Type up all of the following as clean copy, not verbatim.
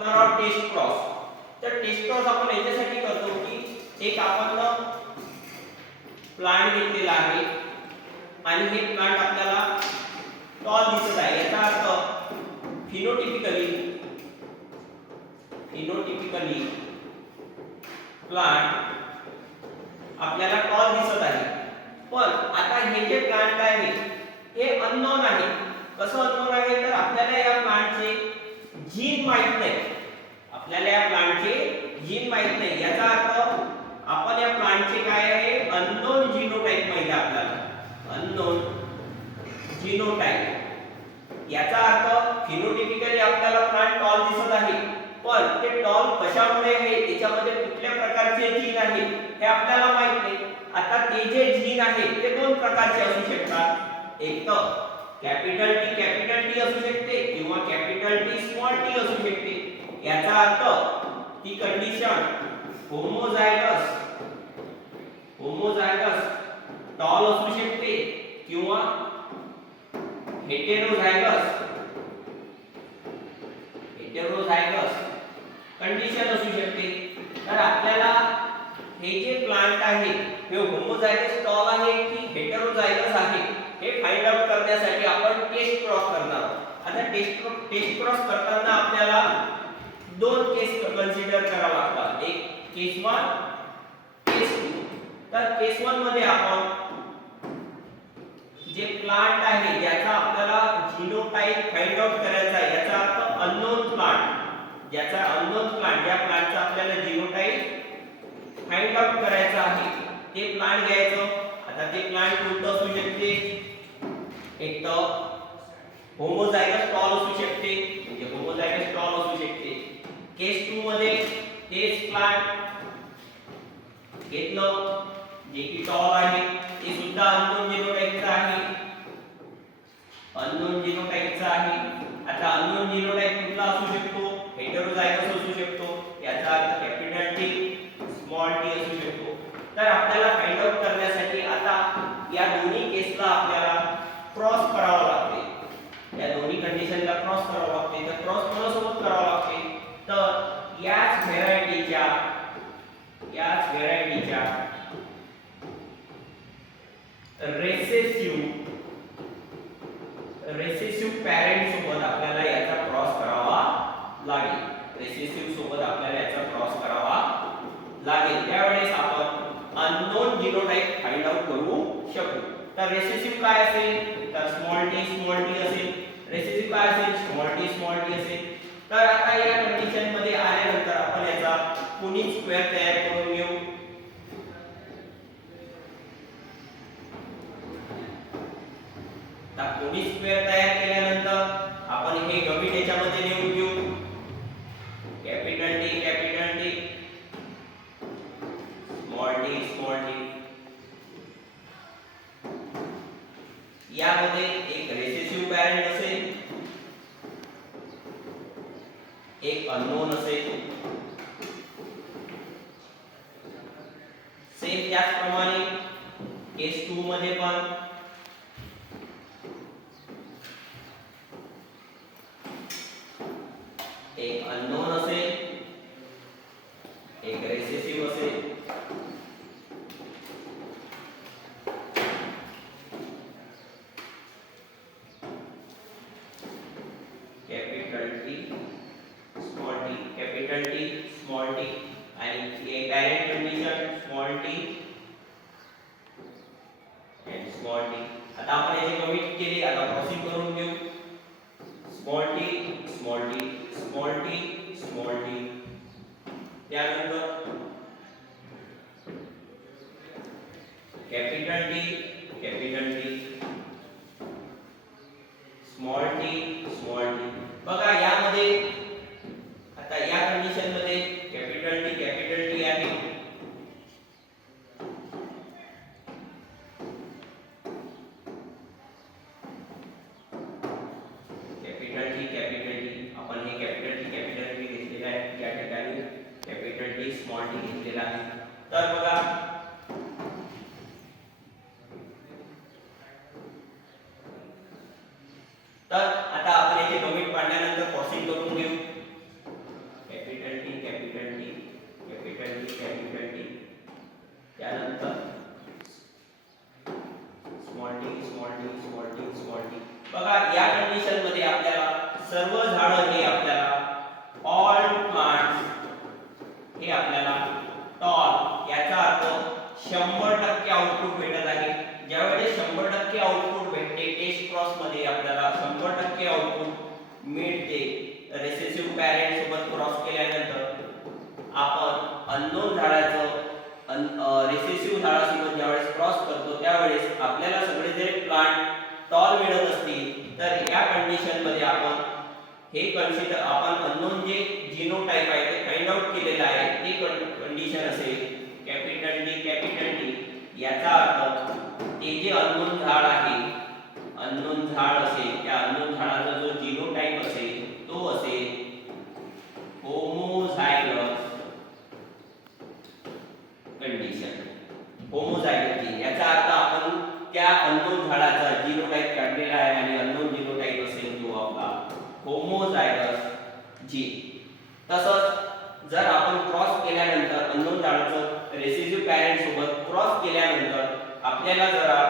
करणार आहोत taste cross. तर टेस्ट क्रॉस आपण याच्यासाठी करतो की एक आपण प्लांट घेतलेला आहे आणि हे प्लांट आपल्याला टॉल दिसत आहे. याचा अर्थ फिनोटिपिकली प्लांट आपल्याला टॉल दिसत आहे. पण आता हे जे प्लांट आहे हे अननोन आहे. कसं अननोन आहे तर आपल्याला या प्लांटचे जीन माहित नाही. आपल्याला या प्लांटचे जीन माहित नाही. याचा अर्थ आपण या प्लांटचे काय आहे अननोन जीनोटाइप माहित आहे आपल्याला. अननोन जीनोटाइप याचा अर्थ फिनोटिपिकली आपल्याला प्लांट टॉल दिसत आहे. पण ते टॉल कशामुळे आहे त्याच्यामध्ये कुठल्या प्रकारचे जीन आहे हे आपल्याला माहित नाही. आता ते जे जीन आहे ते दोन प्रकारचे असू शकतात. एक तर कॅपिटल टी असू शकते किंवा कॅपिटल टी स्मॉल टी असू शकते. याचा अर्थ ती कंडिशन होमोझायगस टॉल असू शकते किंवा हेटेरोझायगस कंडिशन असू शकते. तर आपल्याला हे जे प्लांट आहे हे होमोझायगस टॉल आहे की हेटेरोझायगस आहे हे फाइंड आउट करण्यासाठी आपण टेस्ट क्रॉस करणार आहोत. आता टेस्ट क्रॉस करताना आपल्याला दोन केस कन्सिडर करावा लागतात. एक केस 1 केस 2. तर केस 1 मध्ये आपण जे प्लांट आहे ज्याचा आपल्याला जीनोटाइप फाइंड आउट करायचा आहे. याचा अर्थ अननोन प्लांट ज्या प्लांटचा आपल्याला जीनोटाइप फाइंड आउट करायचा आहे ते प्लांट घ्यायचं. आता ते प्लांट कोणतं असू शकते. एक तर होमोझायगस टॉल असू शकते म्हणजे होमोझायगस टॉल असू शकते. केस 2 मध्ये तेच प्लांट घेतलं जे की टॉल आहे ते सुद्धा अननोन जीनोटाइपचा आहे. आता अननोन जीनोटाइप कुठला असू शकतो हेटेरोझायगस असू शकतो. याचा अर्थ कॅपिटल टी स्मॉल टी असू शकतो. तर आपल्याला फाइंड आउट करण्यासाठी आता या दोन्ही केसला आपल्याला क्रॉस करावा लागते. या दोन्ही कंडिशनला क्रॉस करावा लागते. तर क्रॉस कोणासोबत करावा लागते तर याच व्हेरायटीच्या रेसेसिव्ह पॅरेंट सोबत आपल्याला याचा क्रॉस करावा लागेल. त्यावेळेस आपण अननोन जीनोटाइप फाइंड आउट करू शकू. तर रेसेसिव्ह काय असेल तर स्मॉल टी असेल. रेसेसिव्ह काय असेल स्मॉल टी असेल. तर आता या कंडिशन मध्ये आल्यानंतर आपण याचा पुनित स्क्वेअर तयार करून घेऊ. पुनित स्क्वेअर तयार केल्यानंतर आपण हे गमिट याच्यामध्ये नेऊन घेऊ. कॅपिटल टी स्मॉल टी यामध्ये एक रेसेसिव्ह पॅरेंट असेल एक अननोन असेल. सेम त्याचप्रमाणे केस 2 मध्ये पण एक अननोन असेल एक रेसेसिव्ह असेल. कॅपिटल टी स्मॉल टी आणि एक parent condition small T end small T. आता आपण याचे कमिट केले. आता क्रॉसिंग करून घेऊ. स्मॉल टी त्यानंतर कॅपिटल टी स्मॉल टी. बघा यामध्ये आता या कंडिशन मध्ये कॅपिटल टी आहे. आपण हे कॅपिटल टी घेतलेला आहे. या ठिकाणी कॅपिटल टी स्मॉल टी घेतलेला आहे. तर बघा तर आता आपण याचे कमिट पाडल्यानंतर क्रॉसिंग करून घेऊ. झाडासोबत क्रॉस केल्यानंतर आपण अननोन झाडाचं रिसेसिव्ह झाडासोबत ज्यावेळेस क्रॉस करतो त्यावेळेस आपल्याला सगळे जरी प्लांट टॉल मिळत असतील तर या कंडिशन मध्ये आपण हे कन्सिडर आपण अननोन जे जीनोटाइप आहे ते फाइंड आउट केलेलं आहे ते कंडिशन असेल कॅपिटल डी याचा अर्थ ते जे अननोन झाड आहे अननोन झाड असेल त्या अननोन झाडाचा जो जीनोटाइप असेल तो असेल होमोझायगस कंडिशन होमोझायगस जीन याचा अर्थ आपण त्या अननोन झाडाचा जीनोटाइप काढलेला आहे आणि अननोन जीनोटाइप असेल तो आपला होमोझायगस जीन तसंच जर आपण क्रॉस केल्यानंतर अननोन झाडाचं रेसिड्यू पॅरेंट सोबत क्रॉस केल्यानंतर आपल्याला जरा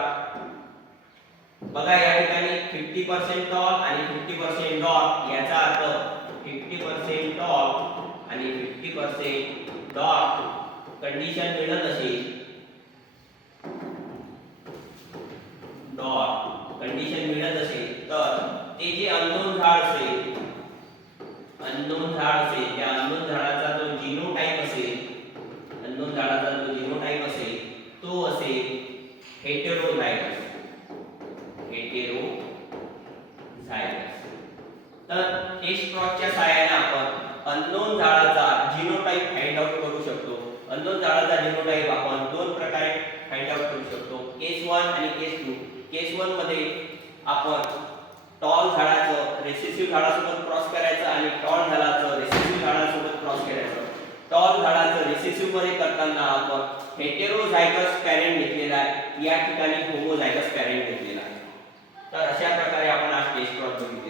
बघा या ठिकाणी 50% टॉल आणि 50% डॉग याचा अर्थ 50% टॉल आणि 50% डॉग कंडिशन मिळत असेल डॉग कंडिशन मिळत असेल तर ते जे अननोन झाड असेल त्या अननोन झाडाचा जो जीनोटाइप असेल अननोन झाडाचा जो जीनोटाइप असेल तो असेल हेटेरोझायगस तर टेस्ट क्रॉसच्या सहाय्याने आपण अननोन झाडाचा जीनोटाइप फाइंड आउट करू शकतो अननोन झाडाचा जीनोटाइप आपण दोन प्रकारे फाइंड आउट करू शकतो केस 1 आणि केस 2 केस 1 मध्ये आपण टॉल झाडाचं रेसेसिव्ह झाडासोबत क्रॉस करायचं आणि टॉल झाडाचं रेसेसिव्ह झाडासोबत क्रॉस करायचं टॉल झाडाचं रेसेसिव्ह मध्ये करताना आपण हेटेरोझायगस पॅरेंट घेतलेला आहे या ठिकाणी होमोझायगस पॅरेंट घेतलेला आहे तर अशा प्रकारे आपण आज टेस्ट क्रॉस बघितला